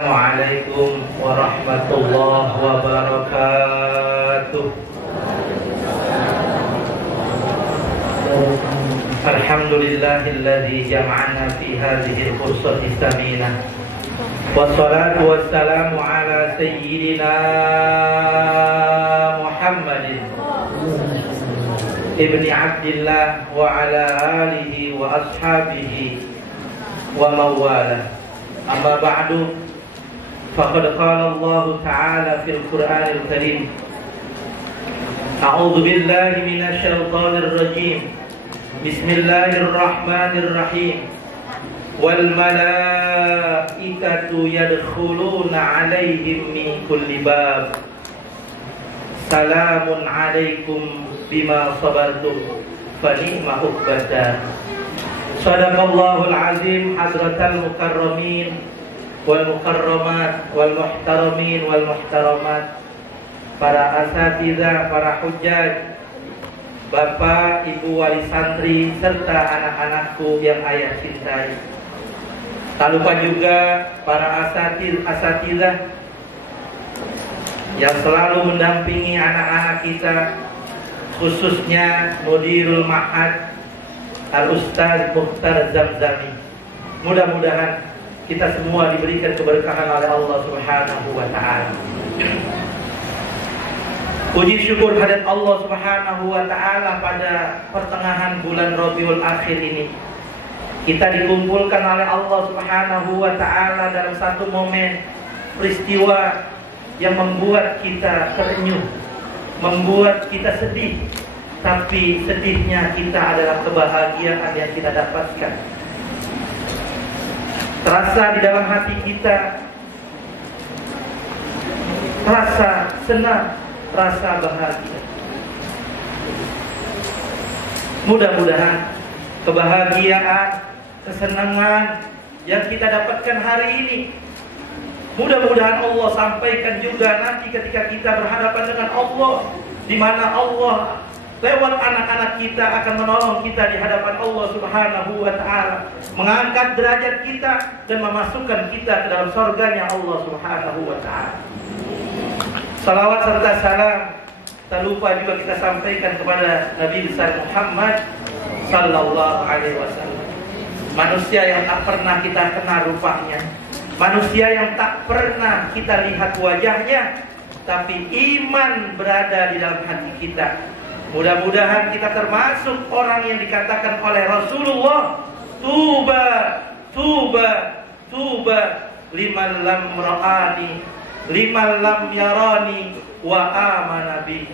Assalamualaikum warahmatullahi wabarakatuh. Alhamdulillahilladzi jama'ana fi hadhihi al-fursati tsaminah. Wassalatu wassalamu ala sayyidina Muhammadin ibni Abdillah wa ala alihi wa ashabihi wa mawala. Amma ba'du. فقد قال الله تعالى في القرآن الكريم أعوذ بالله من الشيطان الرجيم بسم الله الرحمن الرحيم والملائكة يدخلون عليهم من كل باب سلام عليكم بما صبرتم فنعم عقبى الدار. صدق الله العظيم. حضرة المكرمين wal mukarramat wal muhtaramin wal muhtaramat, para asatidzah, para hujjaj, bapak, ibu wali santri, serta anak-anakku yang ayah cintai. Tak lupa juga para asatidzah yang selalu mendampingi anak-anak kita, khususnya Mudirul Ma'had Al-Ustaz Mukhtar Zamzami. Mudah-mudahan kita semua diberikan keberkahan oleh Allah Subhanahu wa ta'ala. Puji syukur hadirat Allah Subhanahu wa ta'ala, pada pertengahan bulan Rabiul Akhir ini kita dikumpulkan oleh Allah Subhanahu wa ta'ala dalam satu momen peristiwa yang membuat kita terenyuh, membuat kita sedih, tapi sedihnya kita adalah kebahagiaan yang kita dapatkan. Terasa di dalam hati kita, rasa senang, rasa bahagia. Mudah-mudahan kebahagiaan, kesenangan yang kita dapatkan hari ini, mudah-mudahan Allah sampaikan juga nanti ketika kita berhadapan dengan Allah, di mana Allah lewat anak-anak kita akan menolong kita di hadapan Allah Subhanahu wa ta'ala, mengangkat derajat kita dan memasukkan kita ke dalam surganya Allah Subhanahu wa ta'ala. Salawat serta salam tak lupa juga kita sampaikan kepada Nabi besar Muhammad sallallahu alaihi wasallam, manusia yang tak pernah kita kenal rupanya, manusia yang tak pernah kita lihat wajahnya, tapi iman berada di dalam hati kita. Mudah-mudahan kita termasuk orang yang dikatakan oleh Rasulullah, tuba, tuba, tuba liman lam ra'ani, liman lam yarani wa amana bi.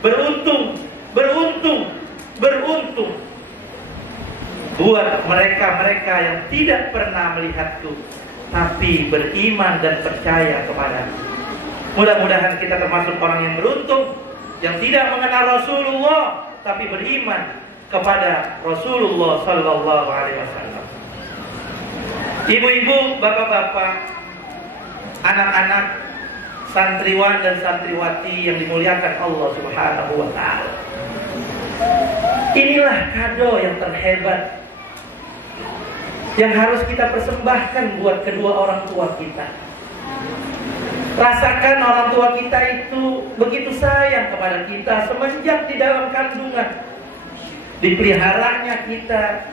Beruntung, beruntung, beruntung buat mereka-mereka yang tidak pernah melihatku, tapi beriman dan percaya kepadaku. Mudah-mudahan kita termasuk orang yang beruntung, yang tidak mengenal Rasulullah tapi beriman kepada Rasulullah sallallahu alaihi wasallam. Ibu-ibu, bapak-bapak, anak-anak, santriwan dan santriwati yang dimuliakan Allah Subhanahu wa ta'ala, inilah kado yang terhebat yang harus kita persembahkan buat kedua orang tua kita. Rasakan orang tua kita itu begitu sayang kepada kita semenjak di dalam kandungan. Dipeliharanya kita,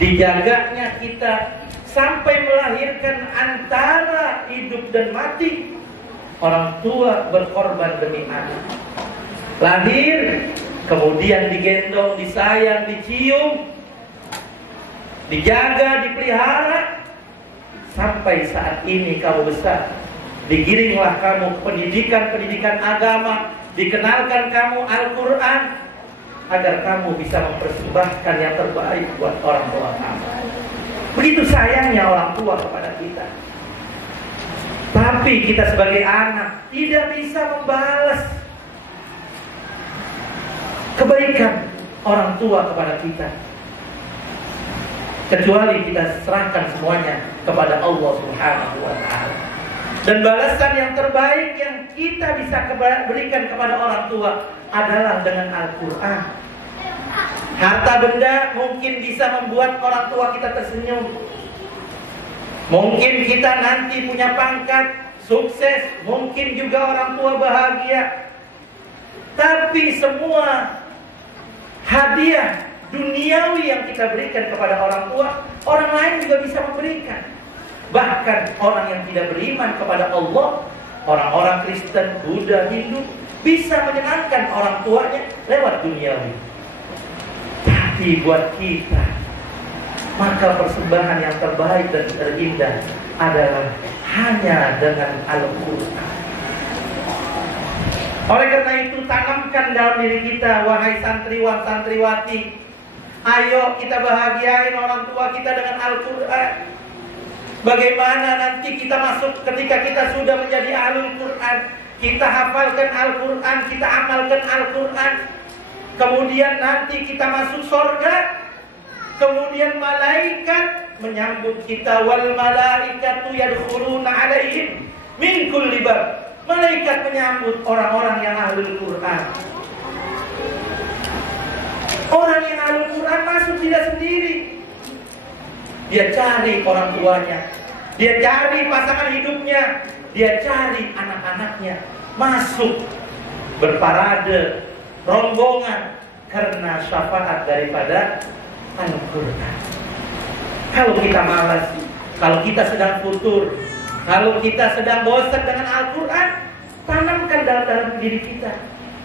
dijaganya kita, sampai melahirkan antara hidup dan mati. Orang tua berkorban demi anak. Lahir, kemudian digendong, disayang, dicium, dijaga, dipelihara, sampai saat ini kamu besar. Digiringlah kamu pendidikan-pendidikan agama, dikenalkan kamu Al-Quran, agar kamu bisa mempersembahkan yang terbaik buat orang tua kamu. Begitu sayangnya orang tua kepada kita. Tapi kita sebagai anak tidak bisa membalas kebaikan orang tua kepada kita, kecuali kita serahkan semuanya kepada Allah Subhanahu wa ta'ala. Dan balasan yang terbaik yang kita bisa berikan kepada orang tua adalah dengan Al-Quran. Harta benda mungkin bisa membuat orang tua kita tersenyum, Mungkin kita nanti punya pangkat, sukses, mungkin juga orang tua bahagia. Tapi semua hadiah duniawi yang kita berikan kepada orang tua, orang lain juga bisa memberikan. Bahkan orang yang tidak beriman kepada Allah, orang-orang Kristen, Buddha, Hindu, bisa menyenangkan orang tuanya lewat duniawi. Tapi buat kita, maka persembahan yang terbaik dan terindah adalah hanya dengan Al-Quran. Oleh karena itu, tanamkan dalam diri kita, wahai santriwan santriwati, ayo kita bahagiain orang tua kita dengan Al-Quran. Bagaimana nanti kita masuk ketika kita sudah menjadi Ahlul Quran, kita hafalkan Al-Quran, kita amalkan Al-Quran. Kemudian nanti kita masuk surga. Kemudian malaikat menyambut kita, wal malaikatu yadkhuluna alaihim min kulli bab. Malaikat menyambut orang-orang yang Ahlul Quran. Orang yang Ahlul Quran masuk tidak sendiri. Dia cari orang tuanya, dia cari pasangan hidupnya, dia cari anak-anaknya, masuk berparade, rombongan karena syafaat daripada Al-Quran. Kalau kita malas, kalau kita sedang futur, kalau kita sedang bosan dengan Al-Quran, tanamkan dalam diri kita.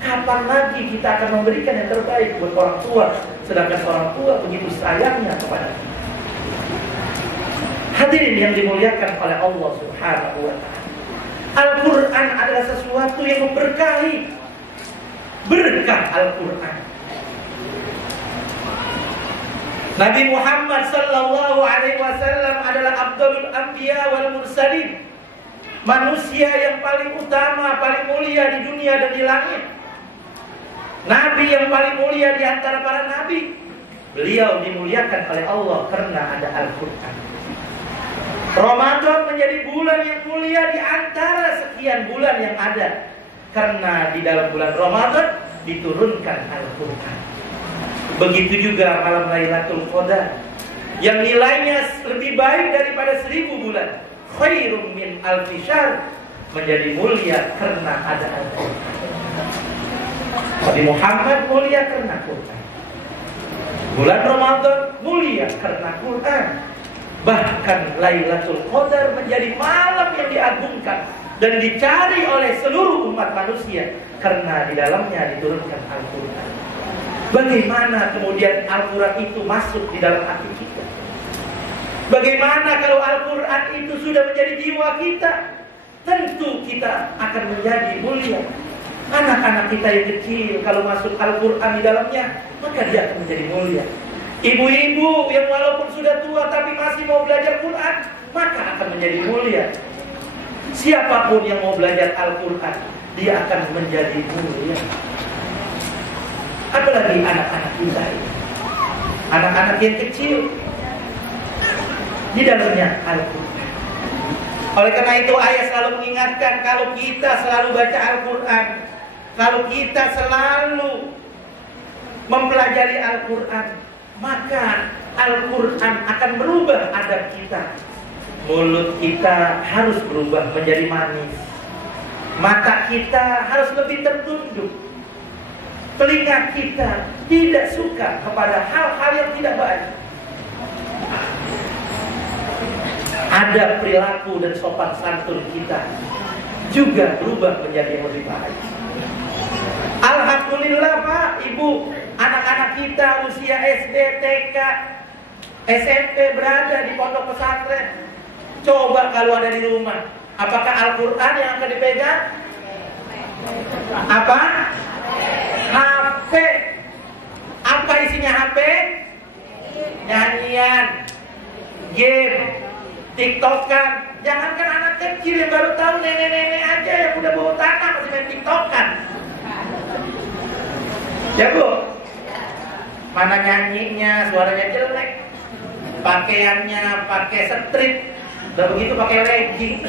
Kapan lagi kita akan memberikan yang terbaik buat orang tua, sedangkan orang tua begitu sayangnya kepada kita. Hadirin yang dimuliakan oleh Allah Subhanahu wa ta'ala, Al-Quran adalah sesuatu yang memberkahi. Berkah Al-Quran. Nabi Muhammad sallallahu alaihi wasallam adalah Abdul Anbiya wal Mursalin, manusia yang paling utama, paling mulia di dunia dan di langit. Nabi yang paling mulia di antara para nabi. Beliau dimuliakan oleh Allah karena ada Al-Quran. Ramadan menjadi bulan yang mulia di antara sekian bulan yang ada, karena di dalam bulan Ramadan diturunkan Al-Quran. Begitu juga malam Lailatul Qadar yang nilainya lebih baik daripada 1000 bulan. Khairum min alfi syahr, menjadi mulia karena ada Al-Quran. Nabi Muhammad mulia karena Quran. Bulan Ramadan mulia karena Quran. Bahkan Lailatul Qadar menjadi malam yang diagungkan dan dicari oleh seluruh umat manusia karena di dalamnya diturunkan Al-Quran. Bagaimana kemudian Al-Quran itu masuk di dalam hati kita? Bagaimana kalau Al-Quran itu sudah menjadi jiwa kita? Tentu kita akan menjadi mulia. Anak-anak kita yang kecil, kalau masuk Al-Quran di dalamnya, maka dia akan menjadi mulia. Ibu-ibu yang walaupun sudah tua tapi masih mau belajar Quran, maka akan menjadi mulia. Siapapun yang mau belajar Al-Quran, dia akan menjadi mulia. Apalagi anak-anak kita ini, anak-anak yang kecil, di dalamnya Al-Quran. Oleh karena itu ayat selalu mengingatkan, kalau kita selalu baca Al-Quran, kalau kita selalu mempelajari Al-Quran, maka Al-Quran akan merubah adab kita. Mulut kita harus berubah menjadi manis, mata kita harus lebih tertunduk, telinga kita tidak suka kepada hal-hal yang tidak baik. Ada perilaku dan sopan santun kita juga berubah menjadi yang lebih baik. Alhamdulillah Pak, Ibu, anak-anak kita usia SD, TK, SMP berada di pondok pesantren. Coba kalau ada di rumah, apakah Al-Quran yang akan dipegang? Apa? HP. Apa isinya HP? Nyanyian, game, TikTokan. Jangankan anak kecil yang baru tahu, nenek-nenek aja yang udah bawa tanah masih main TikTokan. Ya Bu? Mana nyanyinya, suaranya jelek, pakaiannya pakai strip, udah begitu pakai legging,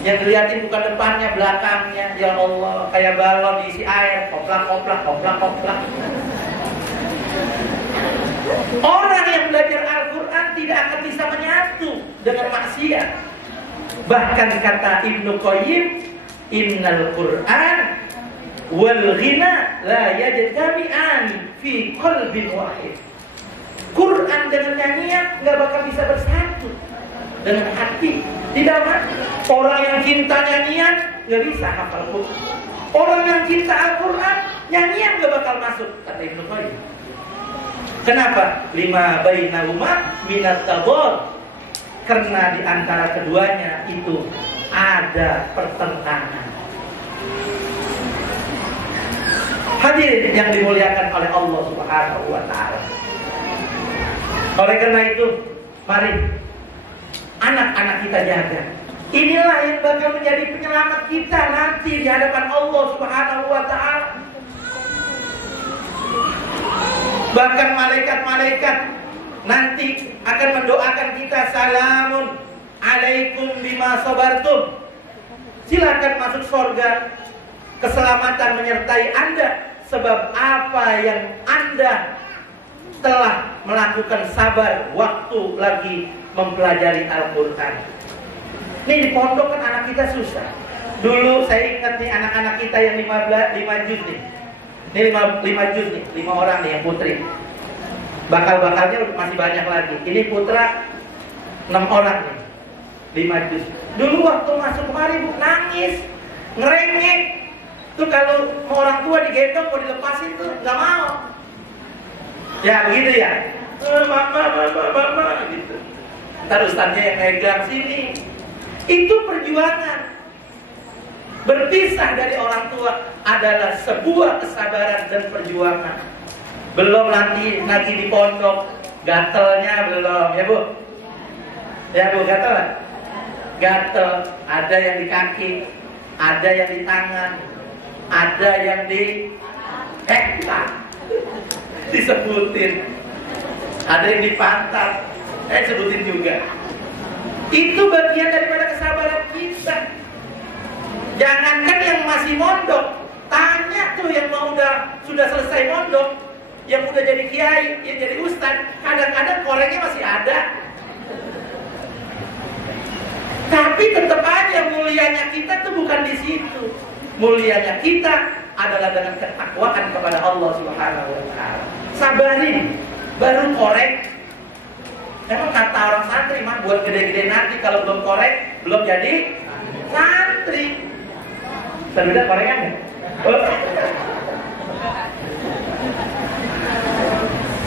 yang dilihatin bukan depannya, belakangnya. Ya Allah, kayak balon diisi air, koplak. Orang yang belajar Al-Quran tidak akan bisa menyatu dengan maksiat. Bahkan kata Ibnu Qayyim, innal Qur'an wal ghina la yajtami'an fi qalbin wahid. Quran dengan nyanyian nggak bakal bisa bersatu dengan hati. Tidak kan? Orang yang cinta nyanyian nggak bisa hafal Quran. Orang yang cinta Al-Quran nyanyian nggak bakal masuk, kata Ibnu Qayyim. Kenapa? Lima bainahuma minat tabor. Karena di antara keduanya itu ada pertentangan. Hadirin yang dimuliakan oleh Allah Subhanahu wa taala. Oleh karena itu, mari anak-anak kita jaga. Inilah yang bakal menjadi penyelamat kita nanti di hadapan Allah Subhanahu wa taala. Bahkan malaikat-malaikat nanti akan mendoakan kita, salamun alaikum bima sabartum. Silakan masuk surga. Keselamatan menyertai Anda sebab apa yang Anda telah melakukan sabar waktu lagi mempelajari Al-Quran. Ini di pondok kan anak kita susah. Dulu saya ingat nih anak-anak kita yang 5 juz nih. Ini 5 juz nih, 5 orang nih yang putri. Bakal-bakalnya masih banyak lagi. Ini putra 6 orang nih, 5 juz. Dulu waktu masuk kemari Bu, nangis, ngerengek. Tuh kalau orang tua digendong mau dilepasin tuh nggak mau. Ya begitu ya. Mama gitu. Ntar ustaznya yang megang sini. Itu perjuangan. Berpisah dari orang tua adalah sebuah kesabaran dan perjuangan. Belum lagi di pondok, gatelnya belum, ya Bu? Ya Bu, gatel? Gatel, ada yang di kaki, ada yang di tangan, ada yang di disebutin, ada yang di pantat, sebutin juga. Itu bagian daripada kesabaran kita. Jangankan yang masih mondok, tanya tuh yang mau sudah selesai mondok, yang udah jadi kiai, yang jadi ustad, kadang-kadang korengnya masih ada. Tapi tetap aja mulianya kita tuh bukan di situ. Mulianya kita adalah dengan ketakwaan kepada Allah Subhanahu wa taala. Sabarin, baru korek. Emang kata orang santri mah buat gede-gede nanti kalau belum korek, belum jadi santri. Terbeda korekannya.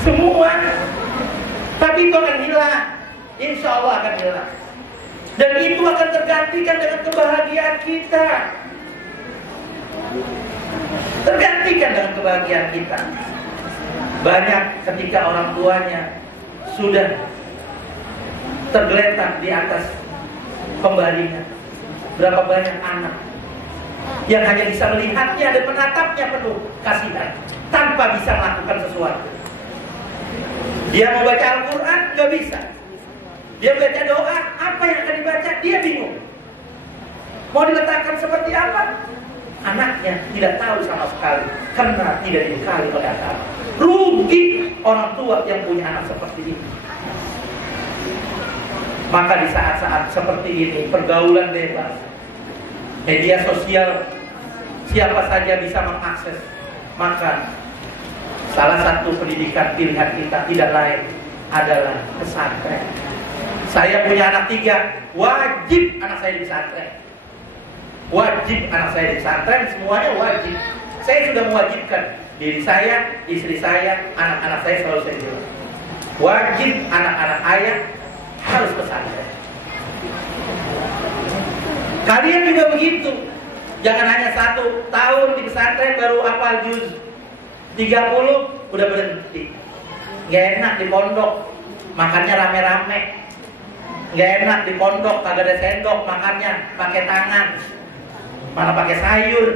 Semua. Tapi itu akan hilang. Insya Allah akan hilang. Dan itu akan tergantikan dengan kebahagiaan kita. Tergantikan dengan kebahagiaan kita. Banyak ketika orang tuanya sudah tergeletak di atas pembaringan. Berapa banyak anak yang hanya bisa melihatnya dan menatapnya penuh kasihan tanpa bisa melakukan sesuatu. Dia mau baca Al-Quran, gak bisa. Dia baca doa, apa yang akan dibaca, dia bingung. Mau diletakkan seperti apa? Anaknya tidak tahu sama sekali karena tidak dibekali oleh agama. Rugi orang tua yang punya anak seperti ini. Maka di saat-saat seperti ini, pergaulan bebas, media sosial, siapa saja bisa mengakses. Maka salah satu pendidikan pilihan kita tidak lain adalah pesantren. Saya punya anak 3, wajib anak saya di pesantren. Wajib anak saya di pesantren, semuanya wajib. Saya sudah mewajibkan diri saya, istri saya, anak-anak saya, selalu saya bilang, wajib anak-anak ayah harus pesantren. Kalian juga begitu. Jangan hanya 1 tahun di pesantren baru hafal juz 30 udah berhenti. Gak enak di pondok, makannya rame-rame. Gak enak di pondok, kagak ada sendok, makannya pakai tangan. Mana pakai sayur.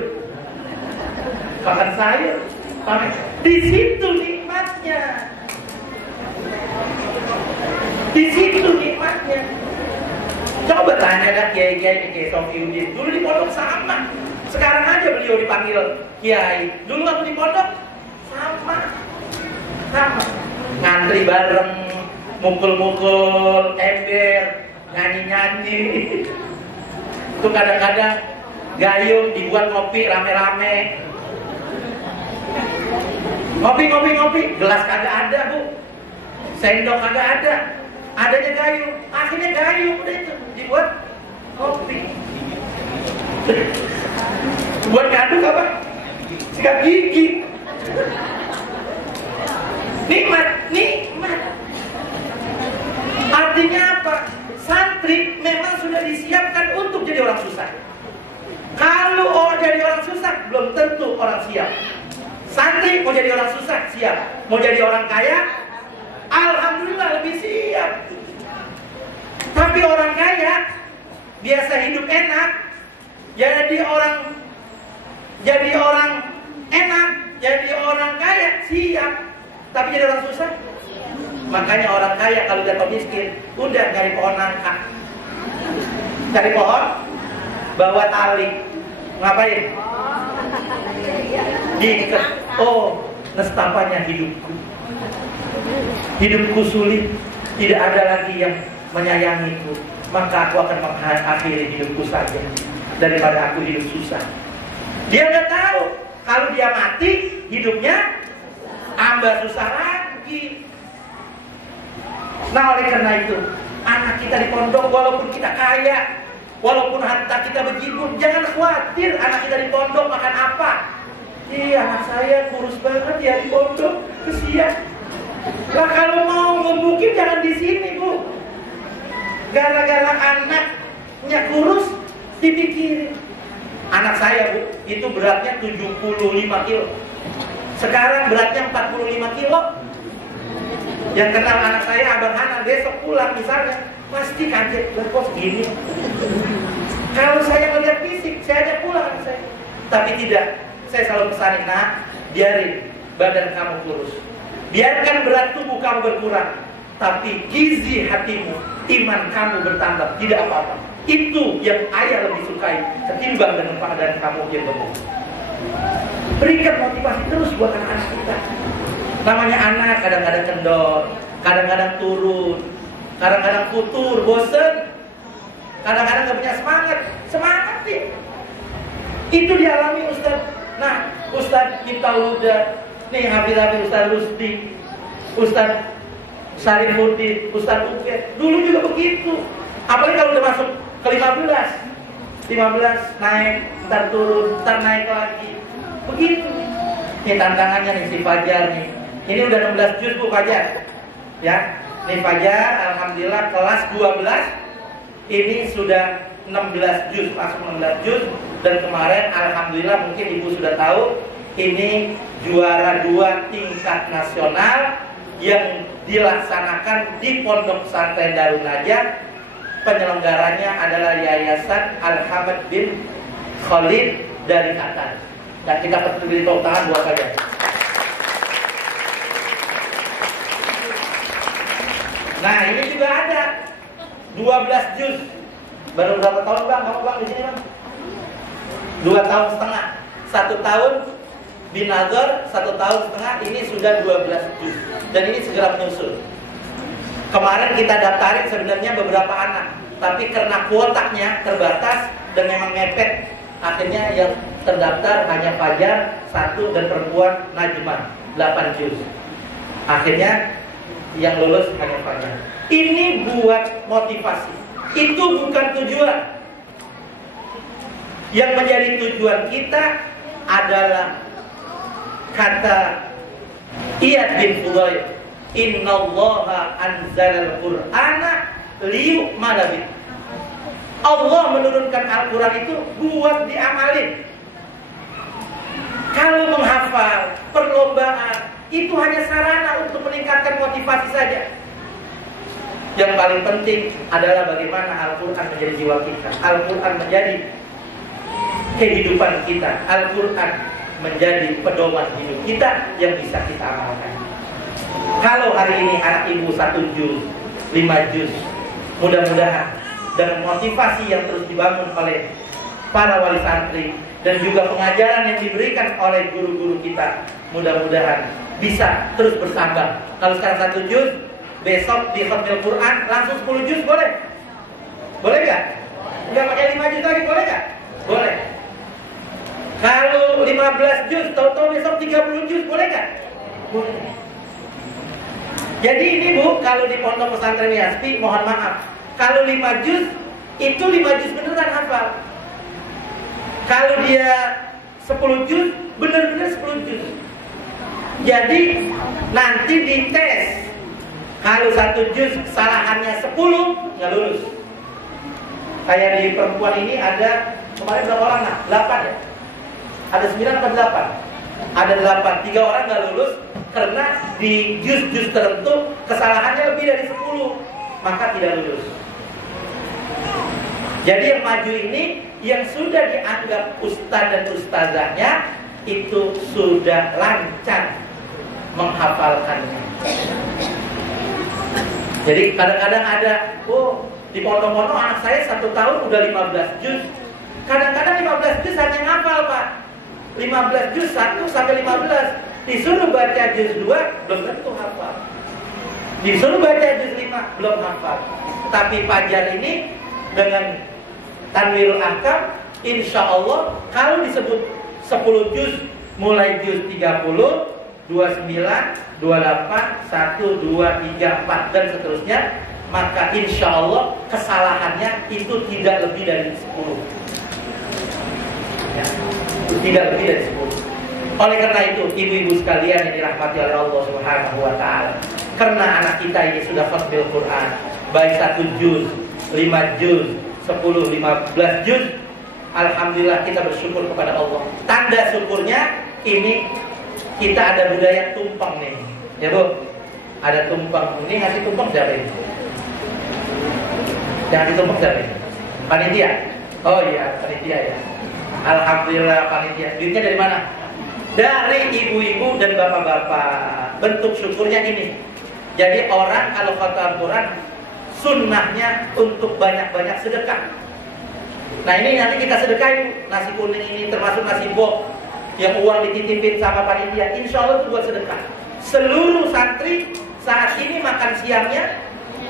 Makan sayur, pakai. Di situ nikmatnya. Di situ nikmatnya. Coba tanya dah kiai-kiai kayak Sofiuddin. Dulu di pondok sama. Sekarang aja beliau dipanggil kiai. Dulu waktu di pondok sama. Ngantri bareng, mukul-mukul ember, nyanyi-nyanyi. Itu kadang-kadang gayung dibuat ngopi rame-rame. Ngopi, gelas kagak ada, Bu. Sendok kagak ada. Adanya gayung. Akhirnya gayung udah itu dibuat kopi. Buat ngaduk apa? Sikat gigi. Nikmat. Artinya apa? Santri memang sudah disiapkan untuk jadi orang susah. Kalau jadi orang susah, belum tentu orang siap. Santri mau jadi orang susah, siap. Mau jadi orang kaya, alhamdulillah lebih siap. Tapi orang kaya biasa hidup enak, jadi orang enak, jadi orang kaya siap. Tapi jadi orang susah. Makanya orang kaya kalau jatuh miskin, udah cari pohon nangka, cari pohon, bawa tali, ngapain? Diikat. Oh, nestapanya hidupku sulit, tidak ada lagi yang menyayangiku, maka aku akan mengakhiri hidupku saja daripada aku hidup susah. Dia nggak tahu kalau dia mati hidupnya tambah susah lagi. Nah, oleh karena itu anak kita di pondok, walaupun kita kaya, walaupun harta kita berjibun, jangan khawatir anak kita di pondok makan apa. Anak saya kurus banget ya di pondok, kesian. Lah kalau mau ngebukin jangan di sini, Bu. Gara-gara anaknya kurus dipikirin. Anak saya, Bu, itu beratnya 75 kilo. Sekarang beratnya 45 kilo. Yang kenal anak saya, Abang Hanan, besok pulang misalnya, pasti kaget, kok segini. Kalau saya melihat fisik, saya ajak pulang anak saya. Tapi tidak, saya selalu pesanin, nak, biarin badan kamu kurus, biarkan berat tubuh kamu berkurang, tapi gizi hatimu, iman kamu bertambah, tidak apa-apa. Itu yang ayah lebih sukai ketimbang dengan badan kamu yang gemuk. Berikan motivasi terus buat anak-anak kita. Namanya anak kadang-kadang kendor, kadang-kadang turun, kadang-kadang futur, bosen, kadang-kadang gak punya semangat sih. Itu dialami Ustaz. Nah, Ustaz kita udah nih Habib Ustaz Rusdi, Ustaz Sarifuddin, Ustaz Uket, dulu juga begitu. Apalagi kalau udah masuk ke 15 naik, ntar turun, ntar naik lagi, begitu. Ini tantangannya nih si Fajar nih. Ini udah 16 juz, Bu, Fajar. Ya, nih Fajar, alhamdulillah kelas 12. Ini sudah 16 juz, masuk 16 juz. Dan kemarin alhamdulillah mungkin Ibu sudah tahu, ini juara 2 tingkat nasional yang dilaksanakan di Pondok Pesantren Darun Najah. Penyelenggaranya adalah Yayasan Al-Hamad bin Khalid dari Qatar. Nah, kita beri tepuk tangan buat Fajar. Nah, ini juga ada 12 juz. Baru berapa tahun, Bang? Kamu, Bang, di sini, Bang? 2 tahun setengah. 1 tahun binazar, 1 tahun setengah. Ini sudah 12 juz. Dan ini segera menyusul. Kemarin kita daftarin sebenarnya beberapa anak, tapi karena kuotanya terbatas dan memang mepet, akhirnya yang terdaftar hanya Fajar 1 dan perempuan Najman 8 juz. Akhirnya yang lulus hanya Fajar. Ini buat motivasi. Itu bukan tujuan. Yang menjadi tujuan kita adalah kata Iyad bin Fudail, innallaha anzalal qur'ana liyu'mala bih. Allah menurunkan Al-Quran itu buat diamalin. Kalau menghafal, perlombaan, itu hanya sarana untuk meningkatkan motivasi saja. Yang paling penting adalah bagaimana Al-Quran menjadi jiwa kita, Al-Quran menjadi kehidupan kita, Al-Quran menjadi pedoman hidup kita yang bisa kita amalkan. Kalau hari ini anak ibu 1 juz, 5 juz, mudah-mudahan dengan motivasi yang terus dibangun oleh para wali santri dan juga pengajaran yang diberikan oleh guru-guru kita, mudah-mudahan bisa terus bertambah. Kalau sekarang 1 juz, besok di khatmil Quran langsung 10 juz boleh? Boleh nggak? Nggak pakai 5 juz lagi boleh nggak? Boleh. Kalau 15 juz, tahu-tahu besok 30 juz boleh nggak? Boleh. Jadi ini Bu, kalau di pondok pesantren Yaspi, mohon maaf, kalau 5 juz itu 5 juz beneran hafal. Kalau dia 10 juz, bener-bener 10 juz. Jadi nanti dites. Kalau 1 juz kesalahannya 10, nggak lulus. Kayak di perempuan ini ada, kemarin berapa orang? Nah, 8 ya? Ada 9 atau 8? Ada 8, 3 orang nggak lulus karena di juz-juz tertentu kesalahannya lebih dari 10, maka tidak lulus. Jadi yang maju ini yang sudah dianggap ustaz dan ustazahnya itu sudah lancar menghafalkannya. Jadi kadang-kadang ada, oh di pondok-pondok anak saya 1 tahun udah 15 juz. Kadang-kadang 15 juz hanya ngapal Pak. 15 juz 1 sampai 15. Disuruh baca juz 2 belum tentu hafal. Disuruh baca juz 5 belum hafal. Tapi Fajar ini dengan Tanwirul Ahkam, insya Allah kalau disebut 10 juz, mulai juz 30, 29, 28, 1, 2, 3, 4 dan seterusnya, maka insya Allah kesalahannya itu tidak lebih dari 10 ya, tidak lebih dari 10. Oleh karena itu ibu-ibu sekalian yang dirahmati oleh Allah Subhanahu wa ta'ala, karena anak kita ini sudah khatmil Quran, baik 1 juz, 5 juz, 10, 15 juz, alhamdulillah kita bersyukur kepada Allah. Tanda syukurnya ini kita ada budaya tumpeng nih, ya Bu. Ada tumpeng. Ini ngasih tumpeng siapa ini? Yang ditumpeng siapa ini? Panitia. Oh iya, panitia ya. Alhamdulillah panitia. Duitnya dari mana? Dari ibu-ibu dan bapak-bapak. Bentuk syukurnya ini. Jadi orang kalau khatam Quran, sunnahnya untuk banyak-banyak sedekah. Nah ini nanti kita sedekahin nasi kuning ini, termasuk nasi box yang uang dititipin sama panitia, insya Allah itu buat sedekah. Seluruh santri saat ini makan siangnya,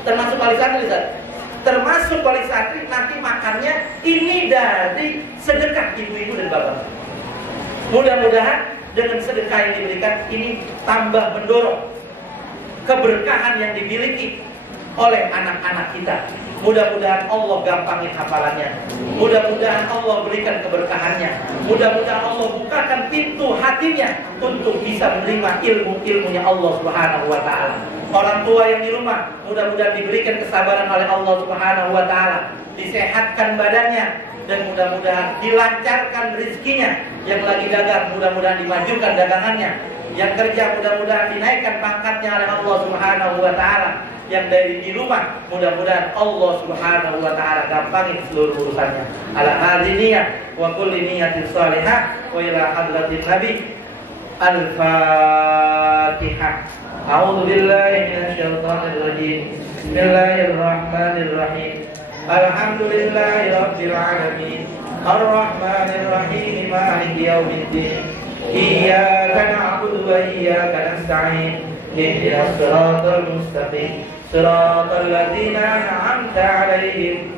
termasuk wali santri, termasuk wali santri nanti makannya ini dari sedekah ibu-ibu dan bapak. Mudah-mudahan dengan sedekah yang diberikan ini tambah mendorong keberkahan yang dimiliki oleh anak-anak kita. Mudah-mudahan Allah gampangin hafalannya. Mudah-mudahan Allah berikan keberkahannya. Mudah-mudahan Allah bukakan pintu hatinya untuk bisa menerima ilmu-ilmunya Allah Subhanahu wa ta'ala. Orang tua yang di rumah, mudah-mudahan diberikan kesabaran oleh Allah Subhanahu wa ta'ala, disehatkan badannya, dan mudah-mudahan dilancarkan rezekinya. Yang lagi dagang, mudah-mudahan dimajukan dagangannya. Yang kerja, mudah-mudahan dinaikkan pangkatnya oleh Allah Subhanahu wa ta'ala. Yang dari di rumah, mudah-mudahan Allah Subhanahu wa ta'ala gampangin seluruh urusannya. Ala hadhihi niyyah wa kulli niyyatin shalihah wa ila hadratin nabi. Al-Fatihah. A'udzu billahi minasyaitonir rajim. Bismillahirrahmanirrahim. Alhamdulillahi rabbil alamin. Ar-Rahmanir Rahim. Maliki yaumiddin. Iyyaka na'budu wa iyyaka nasta'in. Ihdinas siratal mustaqim. Siratal ladzina an'amta 'alaihim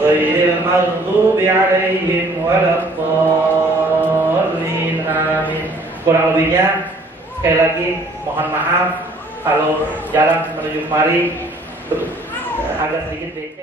ghairil maghdubi 'alaihim waladdallin. Amin. Kurang lebihnya sekali lagi mohon maaf kalau jalan menuju kemari agak sedikit becek.